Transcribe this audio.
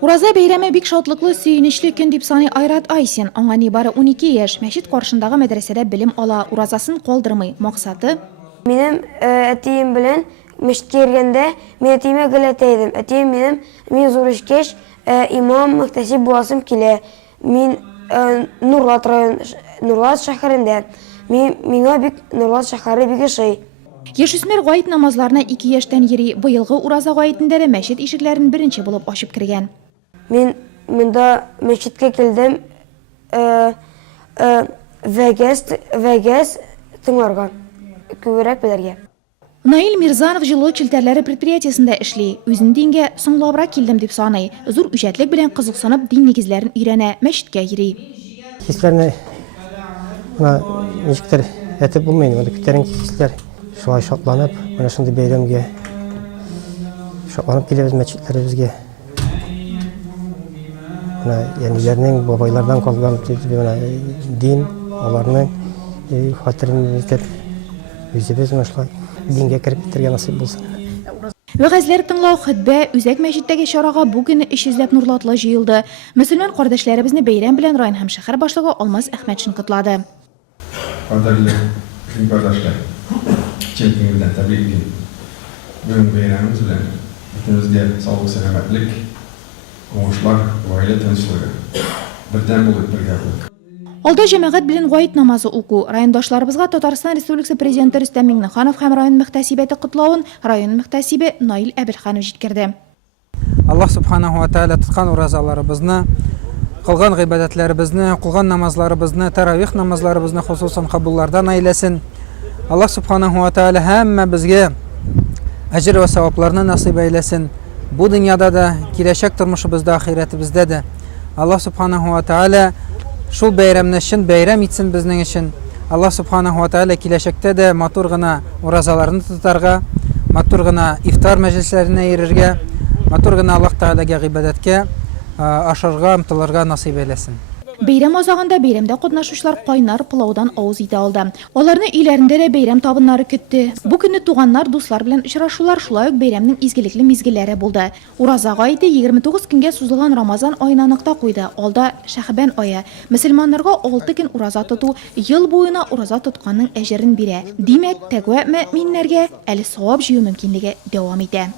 Ураза бәйрәме бик шатлыклы, сөйүнечле көн дип саный Айрат Айсин. Аңа нибары 12 яшь, мәчет каршындагы мәдрәсәдә белем ала, уразасын калдырмый. Максаты Минем әтием белән мәчеткә йөргәндә, мин әтиемә гөләтә идем. Әтием мин зур эшкәч, имам мөхтәсиб буласым килә. Мин Нурлат район, Нурлат шәһәрендә. Миңа бик Нурлат шәһәре бик ошый. Яшүсмер гаит намазларына 2 яшьтән йөри. Быелгы ураза гаетендә дә мәчет ишекләрен беренче булып ачып кергән. Мин монда мәчеткә килдем, вәгазь тыңларга, күбрәк белергә. Наил Мирзанов җылы челтәрләре предприятиесендә эшли. Үзен дингә соңлабрак килдем дип саный. Зур үҗәтлек белән кызыксынып, дин нигезләрен өйрәнә, мәчеткә йөри. Хисләрне ничектер әйтеп булмый, монда күтәренке хисләр. Шулай шатланып, менә шундый бәйрәмгә шатланып киләбез мәчетләребезгә. Яниләрнең, бабайлардан калган дин, аларның хатırын итеп, үзебез шулай дингә кереп китәргә насыйп булсын. Вәгазьләр тыңлау, хутбә, үзәк мәчеттәге чарага бу көнне 300 нурлатлы җыелды. Мөселман кардәшләребезне бәйрәм белән район һәм шәһәр башлыгы Алмаз Әхмәтшин котлады. Кадерле кардәшләр, чын күңелдән тәбриклим. Бүген бәйрәмебез белән бөтенебезгә саулык, сәламәтлек, уңышлар, гаилә тынычлыгы. Бердәм булып бергә булыйк. Алда җәмәгать белән гаит намазы уку. Райондашларыбызга Татарстан Республикасы Президенты Рөстәм Миңнеханов һәм район мөхтәсибәте котлавын район мөхтәсибе Наил Әбелханов җиткерде. Аллаһ субханаһу ва тааля тоткан уразаларыбызны, кылган гыйбадәтләребезне, кылган намазларыбызны, таравих намазларыбызны хусусан кабуллардан әйләсен. Аллаһ субханаһу ва тааля һәммә безгә әҗр ва савапларны насыйп әйләсен. Бу дөньяда да, киләчәк тормышыбызда, ахиратыбызда да Аллаһ субханаһу ва тааля шул бәйрәмне чын бәйрәм итсен безнең өчен. Аллаһ субханаһу ва тааля киләчәктә дә матур гына уразаларны тотарга, матур гына ифтар мәҗлесләренә йөрергә, матур гына Аллаһ таалагә гыйбадәткә ашарга, омтылырга насыйп әйләсен. Бәйрәм азагында бәйрәмдә катнашучылар кайнар пылаудан авыз итә алды. Аларны өйләрендә дә бәйрәм табыннары көтте. Бу көнне туганнар, дуслар белән очрашулар, шулай ук бәйрәмнең изгелекле мизгелләре булды. Ураза гаете 29 көнгә сузылган Рамазан аена нокта куйды. Алда Шәһбан ае. Мөселманнарга 6 көн ураза тоту ел буена ураза тотканның әҗерен бирә. Димәк, тәкъва мөэминнәргә әле савап җыю мөмкинлеге дәвам итә.